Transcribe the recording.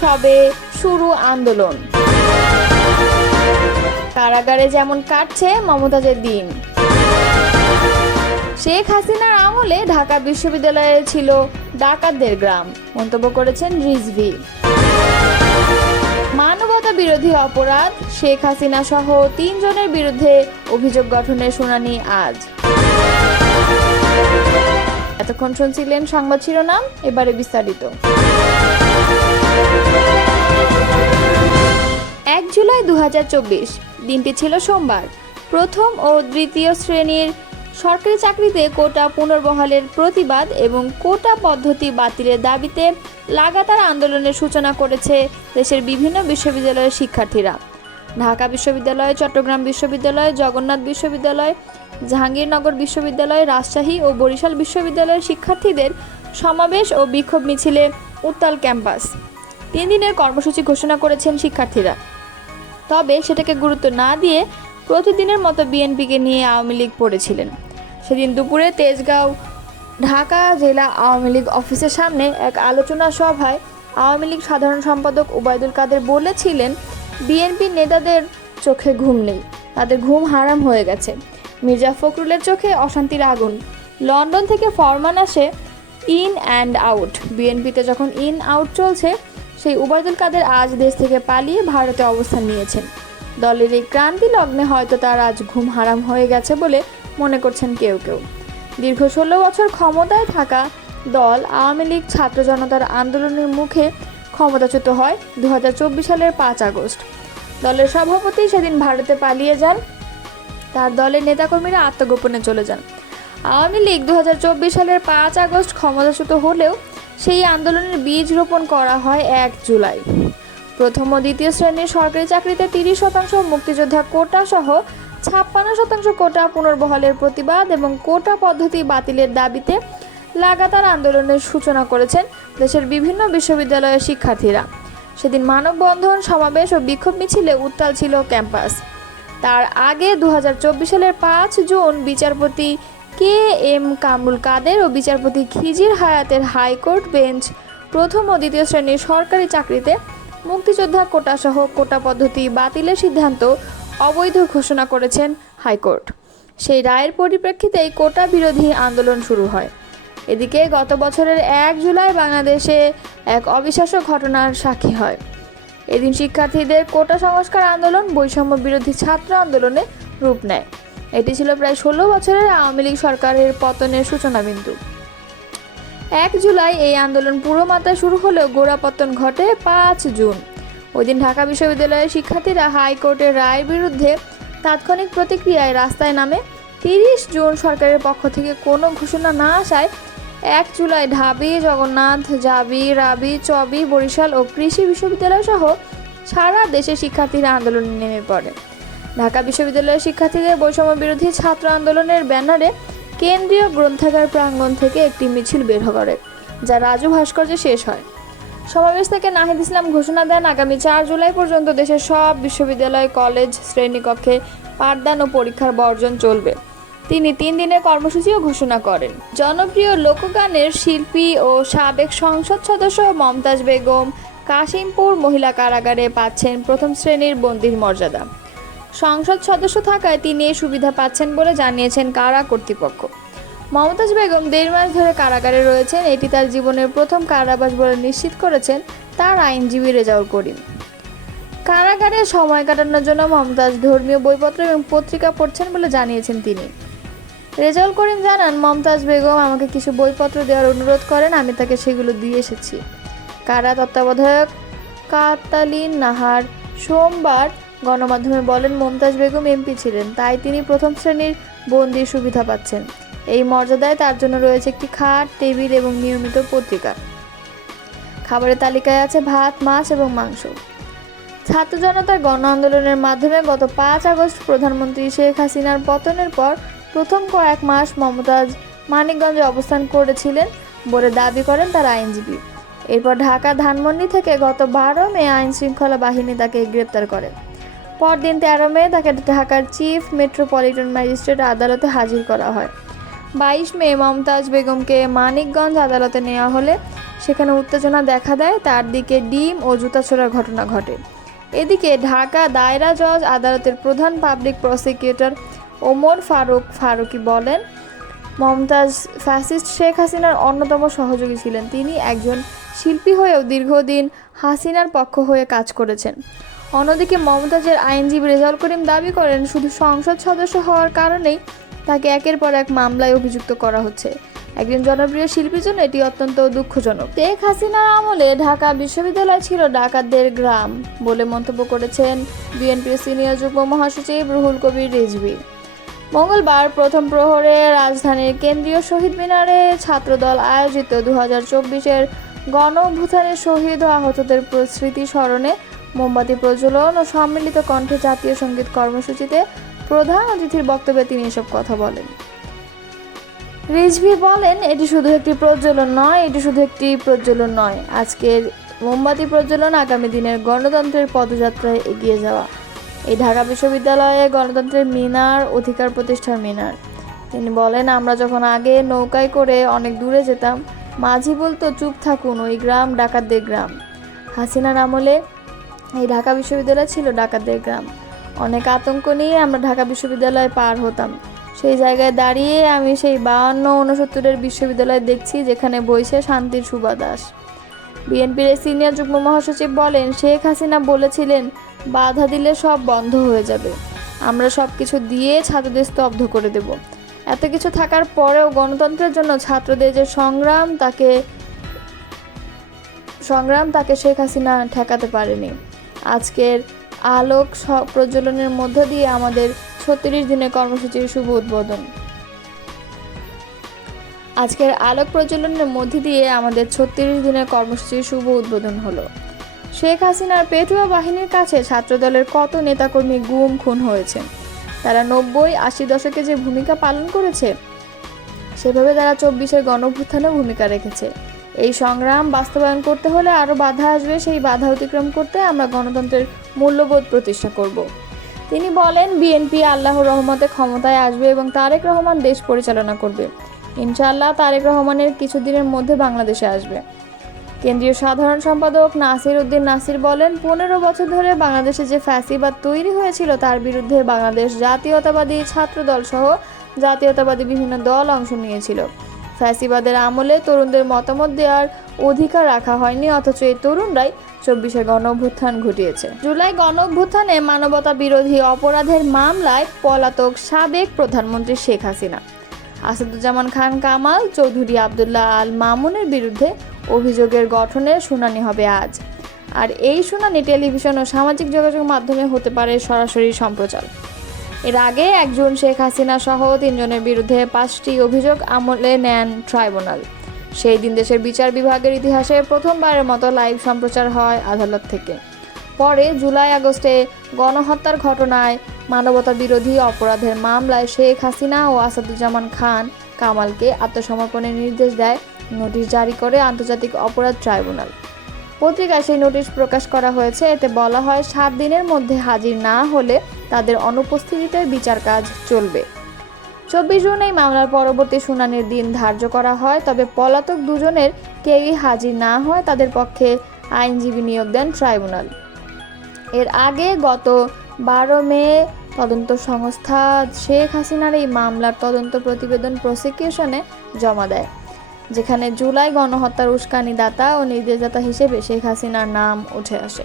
সবে শুরু আন্দোলন। কারাগারে যেমন কাটছে মমতাজের দিন। শেখ হাসিনার আমলে ঢাকা বিশ্ববিদ্যালয়ে ছিল ডাকাতদের গ্রাম, মন্তব্য করেছেন রিজভি। মানবতা বিরোধী অপরাধ, শেখ হাসিনা সহ তিনজনের বিরুদ্ধে অভিযোগ গঠনের শুনানি আজ। এতক্ষণ শুনছিলেন সংবাদ শিরোনাম, এবারে বিস্তারিত। এক জুলাই দু হাজার চব্বিশ, দিনটি ছিল সোমবার। প্রথম ও দ্বিতীয় শ্রেণির সরকারি চাকরিতে কোটা পুনর্বহালের প্রতিবাদ এবং কোটা পদ্ধতি বাতিলের দাবিতে লাগাতার আন্দোলনের সূচনা করেছে দেশের বিভিন্ন বিশ্ববিদ্যালয়ের শিক্ষার্থীরা। ঢাকা বিশ্ববিদ্যালয়, চট্টগ্রাম বিশ্ববিদ্যালয়, জগন্নাথ বিশ্ববিদ্যালয়, জাহাঙ্গীরনগর বিশ্ববিদ্যালয়, রাজশাহী ও বরিশাল বিশ্ববিদ্যালয়ের শিক্ষার্থীদের সমাবেশ ও বিক্ষোভ মিছিলে উত্তাল ক্যাম্পাস। তিন দিনের কর্মসূচি ঘোষণা করেছেন শিক্ষার্থীরা। তবে সেটাকে গুরুত্ব না দিয়ে প্রতিদিনের মতো বিএনপিকে নিয়ে আওয়ামী লীগ পড়েছিলেন। সেদিন দুপুরে তেজগাঁও, ঢাকা জেলা আওয়ামী লীগ অফিসের সামনে এক আলোচনা সভায় আওয়ামী লীগ সাধারণ সম্পাদক ওবায়দুল কাদের বলেছিলেন বিএনপি নেতাদের চোখে ঘুম নেই, তাদের ঘুম হারাম হয়ে গেছে। মির্জা ফখরুলের চোখে অশান্তির আগুন। লন্ডন থেকে ফরমান আসে, ইন অ্যান্ড আউট। বিএনপিতে যখন ইন আউট চলছে সেই উবায়দুল কাদের আজ দেশ থেকে পালিয়ে ভারতে অবস্থান নিয়েছেন। দলের এই ক্রান্তি লগ্নে হয়তো তার আজ ঘুম হারাম হয়ে গেছে বলে মনে করছেন কেউ কেউ। দীর্ঘ ষোলো বছর ক্ষমতায় থাকা দল আওয়ামী লীগ ছাত্র জনতার আন্দোলনের মুখে ক্ষমতাচ্যুত হয় দু হাজার চব্বিশ সালের পাঁচ আগস্ট। দলের সভাপতি সেদিন ভারতে পালিয়ে যান। তার দলের নেতাকর্মীরা আত্মগোপনে চলে যান। আওয়ামী লীগ দু হাজার চব্বিশ সালের পাঁচ আগস্ট ক্ষমতাচ্যুত হলেও সেই আন্দোলনের বীজ রোপণ করা হয় এক জুলাই। প্রথম ও দ্বিতীয় শ্রেণির সরকারি চাকরিতে তিরিশ শতাংশ মুক্তিযোদ্ধা কোটা সহ ছাপ্পান্ন শতাংশ কোটা পুনর্বহালের প্রতিবাদ এবং কোটা পদ্ধতি বাতিলের দাবিতে লাগাতার আন্দোলনের সূচনা করেছেন দেশের বিভিন্ন বিশ্ববিদ্যালয়ের শিক্ষার্থীরা। সেদিন মানববন্ধন, সমাবেশ ও বিক্ষোভ মিছিলে উত্তাল ছিল ক্যাম্পাস। তার আগে দু হাজার চব্বিশ সালের পাঁচ জুন বিচারপতি কে এম কামরুল কাদের ও বিচারপতি খিজির হায়াতের হাইকোর্ট বেঞ্চ প্রথম ও দ্বিতীয় শ্রেণির সরকারি চাকরিতে মুক্তিযোদ্ধা কোটাসহ কোটা পদ্ধতি বাতিলের সিদ্ধান্ত অবৈধ ঘোষণা করেছেন হাইকোর্ট। সেই রায়ের পরিপ্রেক্ষিতেই কোটা বিরোধী আন্দোলন শুরু হয়। এদিকে গত বছরের এক জুলাই বাংলাদেশে এক অবিশ্বাস্য ঘটনার সাক্ষী হয়। এদিন শিক্ষার্থীদের কোটা সংস্কার আন্দোলন বৈষম্য বিরোধী ছাত্র আন্দোলনে রূপ নেয়। এটি ছিল প্রায় ষোলো বছরের আওয়ামী লীগ সরকারের পতনের সূচনা বিন্দু। এক জুলাই এই আন্দোলন পুরো মাত্রায় শুরু হলেও গোড়াপত্তন ঘটে পাঁচ জুন। ওই দিন ঢাকা বিশ্ববিদ্যালয়ের শিক্ষার্থীরা হাইকোর্টের রায়ের বিরুদ্ধে তাৎক্ষণিক প্রতিক্রিয়ায় রাস্তায় নামে। তিরিশ জুন সরকারের পক্ষ থেকে কোনো ঘোষণা না আসায় এক জুলাই ঢাবি, জগন্নাথ, জাবি, রাবি, চবি, বরিশাল ও কৃষি বিশ্ববিদ্যালয় সহ সারা দেশে শিক্ষার্থীরা আন্দোলনে নেমে পড়ে। ঢাকা বিশ্ববিদ্যালয়ের শিক্ষার্থীদের বৈষম্য বিরোধী ছাত্র আন্দোলনের ব্যানারে কেন্দ্রীয় গ্রন্থাগার প্রাঙ্গণ থেকে একটি মিছিল বের করে, যা রাজু ভাস্কর্যে শেষ হয়। সমাবেশ থেকে নাহিদ ইসলাম ঘোষণা দেন, আগামী চার জুলাই পর্যন্ত দেশের সব বিশ্ববিদ্যালয়, কলেজ, শ্রেণীকক্ষে পাঠদান ও পরীক্ষার বর্জন চলবে। তিনি তিন দিনের কর্মসূচিও ঘোষণা করেন। জনপ্রিয় লোকগানের শিল্পী ও সাবেক সংসদ সদস্য মমতাজ বেগম কাশিমপুর মহিলা কারাগারে পাচ্ছেন প্রথম শ্রেণির বন্দির মর্যাদা। সংসদ সদস্য থাকায় তিনি এই সুবিধা পাচ্ছেন বলে জানিয়েছেন কারা কর্তৃপক্ষ। মমতাজ বেগম দেড় মাস ধরে কারাগারে রয়েছেন। এটি তার জীবনের প্রথম কারাবাস বলে নিশ্চিত করেছেন তার আইনজীবী রেজাউল করিম। কারাগারে সময় কাটানোর জন্য মমতাজ ধর্মীয় বইপত্র এবং পত্রিকা পড়ছেন বলে জানিয়েছেন তিনি। রেজাউল করিম জানান, মমতাজ বেগম আমাকে কিছু বইপত্র দেওয়ার অনুরোধ করেন। আমি তাকে সেগুলো দিয়ে এসেছি। কারা তত্ত্বাবধায়ক? কাতালিন নাহার। সোমবার গণমাধ্যমে বলেন, মমতাজ বেগম এমপি ছিলেন, তাই তিনি প্রথম শ্রেণির বন্দির সুবিধা পাচ্ছেন। এই মর্যাদায় তার জন্য রয়েছে একটি খাট, টেবিল এবং নিয়মিত পত্রিকা। খাবারের তালিকায় আছে ভাত, মাছ এবং মাংস। ছাত্র জনতার গণ আন্দোলনের মাধ্যমে গত পাঁচ আগস্ট প্রধানমন্ত্রী শেখ হাসিনার পতনের পর প্রথম কয়েক মাস মমতাজ মানিকগঞ্জে অবস্থান করেছিলেন বলে দাবি করেন তার আইনজীবী। এরপর ঢাকা ধানমন্ডি থেকে গত বারো মে আইন শৃঙ্খলা বাহিনী তাকে গ্রেপ্তার করে। পরদিন তেরো মে তাকে ঢাকার চিফ মেট্রোপলিটন ম্যাজিস্ট্রেট আদালতে হাজির করা হয়। বাইশ মে মমতাজ বেগমকে মানিকগঞ্জ আদালতে নেওয়া হলে সেখানে উত্তেজনা দেখা দেয়, তার দিকে ডিম ও জুতা ছোড়ার ঘটনা ঘটে। এদিকে ঢাকা দায়রা জজ আদালতের প্রধান পাবলিক প্রসিকিউটর ওমর ফারুক ফারুকি বলেন, মমতাজ ফ্যাসিস্ট শেখ হাসিনার অন্যতম সহযোগী ছিলেন। তিনি একজন শিল্পী হয়েও দীর্ঘদিন হাসিনার পক্ষ হয়ে কাজ করেছেন। অন্যদিকে মমতাজের আইনজীবী রেজাউল করিম দাবি করেন, শুধু সংসদ সদস্য হওয়ার কারণেই তাকে একের পর এক মামলায় অভিযুক্ত করা হচ্ছে। একজন জনপ্রিয় শিল্পীর জন্য এটি অত্যন্ত দুঃখজনক। শেখ হাসিনার আমলে ঢাকা বিশ্ববিদ্যালয় ছিল ডাকাতদের গ্রাম বলে মন্তব্য করেছেন বিএনপির সিনিয়র যুগ্ম মহাসচিব রুহুল কবির রিজভী। মঙ্গলবার প্রথম প্রহরে রাজধানীর কেন্দ্রীয় শহীদ মিনারে ছাত্রদল আয়োজিত দু হাজার চব্বিশের গণ শহীদ ও আহতদের স্মৃতি স্মরণে মোমবাতি প্রজ্বলন ও সম্মিলিত কণ্ঠে জাতীয় সংগীত কর্মসূচিতে প্রধান অতিথির বক্তব্যে তিনি এসব কথা বলেন। রিজভি বলেন, এটি শুধু একটি প্রজ্বলন নয়, এটি শুধু একটি প্রজ্বলন নয়। আজকের মোমবাতি প্রজ্বলন আগামী দিনের গণতন্ত্রের পদযাত্রায় এগিয়ে যাওয়া। এই ঢাকা বিশ্ববিদ্যালয়ে গণতন্ত্রের মিনার, অধিকার প্রতিষ্ঠার মিনার। তিনি বলেন, আমরা যখন আগে নৌকায় করে অনেক দূরে যেতাম, মাঝি বলতো, চুপ থাকুন, ওই গ্রাম ডাকাতদের গ্রাম হাসিনার আমলে এই ঢাকা বিশ্ববিদ্যালয় ছিল ডাকাতদের গ্রাম। অনেক আতঙ্ক নিয়ে আমরা ঢাকা বিশ্ববিদ্যালয়ে পার হতাম। সেই জায়গায় দাঁড়িয়ে আমি সেই বাহান্ন উনসত্তরের বিশ্ববিদ্যালয় দেখছি যেখানে বইছে শান্তির সুবাদাস বিএনপির সিনিয়র যুগ্ম মহাসচিব বলেন, শেখ হাসিনা বলেছিলেন, বাধা দিলে সব বন্ধ হয়ে যাবে। আমরা সব কিছু দিয়ে ছাত্রদের স্তব্ধ করে দেব। এত কিছু থাকার পরেও গণতন্ত্রের জন্য ছাত্রদের যে সংগ্রাম, তাকে সংগ্রাম তাকে শেখ হাসিনা ঠেকাতে পারেনি। আজকের আলোক প্রজ্বলনের মধ্য দিয়ে আমাদের ছত্রিশ দিনের কর্মসূচির শুভ উদ্বোধন। আজকের আলোক প্রজ্বলনের মধ্য দিয়ে আমাদের ছত্রিশ দিনের কর্মসূচির শুভ উদ্বোধন হলো। শেখ হাসিনার পেটুয়া বাহিনীর কাছে ছাত্রদলের কত নেতাকর্মী গুম, খুন হয়েছে? তারা নব্বই আশি দশকে যে ভূমিকা পালন করেছে, সেভাবে তারা চব্বিশের গণভ্যুত্থানে ভূমিকা রেখেছে। এই সংগ্রাম বাস্তবায়ন করতে হলে আরও বাধা আসবে, সেই বাধা অতিক্রম করতে আমরা গণতন্ত্রের মূল্যবোধ প্রতিষ্ঠা করব। তিনি বলেন বিএনপি আল্লাহর রহমতে ক্ষমতায় আসবে এবং তারেক রহমান দেশ পরিচালনা করবে। ইনশাআল্লাহ তারেক রহমানের কিছুদিনের মধ্যে বাংলাদেশে আসবে। কেন্দ্রীয় সাধারণ সম্পাদক নাসির উদ্দিন নাসির বলেন, পনেরো বছর ধরে বাংলাদেশে যে ফ্যাসিবাদ তৈরি হয়েছিল তার বিরুদ্ধে বাংলাদেশ জাতীয়তাবাদী ছাত্রদল সহ জাতীয়তাবাদী বিভিন্ন দল অংশ নিয়েছিল। ফ্যাসিবাদের আমলে তরুণদের মতামত দেওয়ার অধিকার রাখা হয়নি, অথচ এই তরুণরাই চব্বিশে গণ অভ্যুত্থান ঘটিয়েছে। জুলাই গণ অভ্যুত্থানে মানবতা বিরোধী অপরাধের মামলায় পলাতক সাবেক প্রধানমন্ত্রী শেখ হাসিনা, আসাদুজ্জামান খান কামাল, চৌধুরী আবদুল্লাহ আল মামুনের বিরুদ্ধে অভিযোগের গঠনের শুনানি হবে আজ। আর এই শুনানি টেলিভিশন ও সামাজিক যোগাযোগ মাধ্যমে হতে পারে সরাসরি সম্প্রচার। এর আগে একজন শেখ হাসিনা সহ তিনজনের বিরুদ্ধে পাঁচটি অভিযোগ আমলে নেন ট্রাইব্যুনাল। সেই দিন দেশের বিচার বিভাগের ইতিহাসে প্রথমবারের মতো লাইভ সম্প্রচার হয় আদালত থেকে। পরে জুলাই আগস্টে গণহত্যার ঘটনায় মানবতা বিরোধী অপরাধের মামলায় শেখ হাসিনা ও আসাদুজ্জামান খান কামালকে আত্মসমর্পণের নির্দেশ দেয় নোটিশ জারি করে আন্তর্জাতিক অপরাধ ট্রাইব্যুনাল। পত্রিকায় সেই নোটিশ প্রকাশ করা হয়েছে। এতে বলা হয়, সাত দিনের মধ্যে হাজির না হলে তাদের অনুপস্থিতিতে বিচার কাজ চলবে। চব্বিশ জুন এই মামলার পরবর্তী শুনানির দিন ধার্য করা হয়, তবে পলাতক দুজনের কেউই হাজির না হয়, তাদের পক্ষে আইনজীবী নিয়োগ দেন ট্রাইব্যুনাল। এর আগে গত বারো মে তদন্ত সংস্থা শেখ হাসিনার এই মামলার তদন্ত প্রতিবেদন প্রসিকিউশনে জমা দেয়। যেখানে জুলাই গণহত্যার উস্কানিদাতা ও নির্দেশদাতা হিসেবে শেখ হাসিনার নাম উঠে আসে।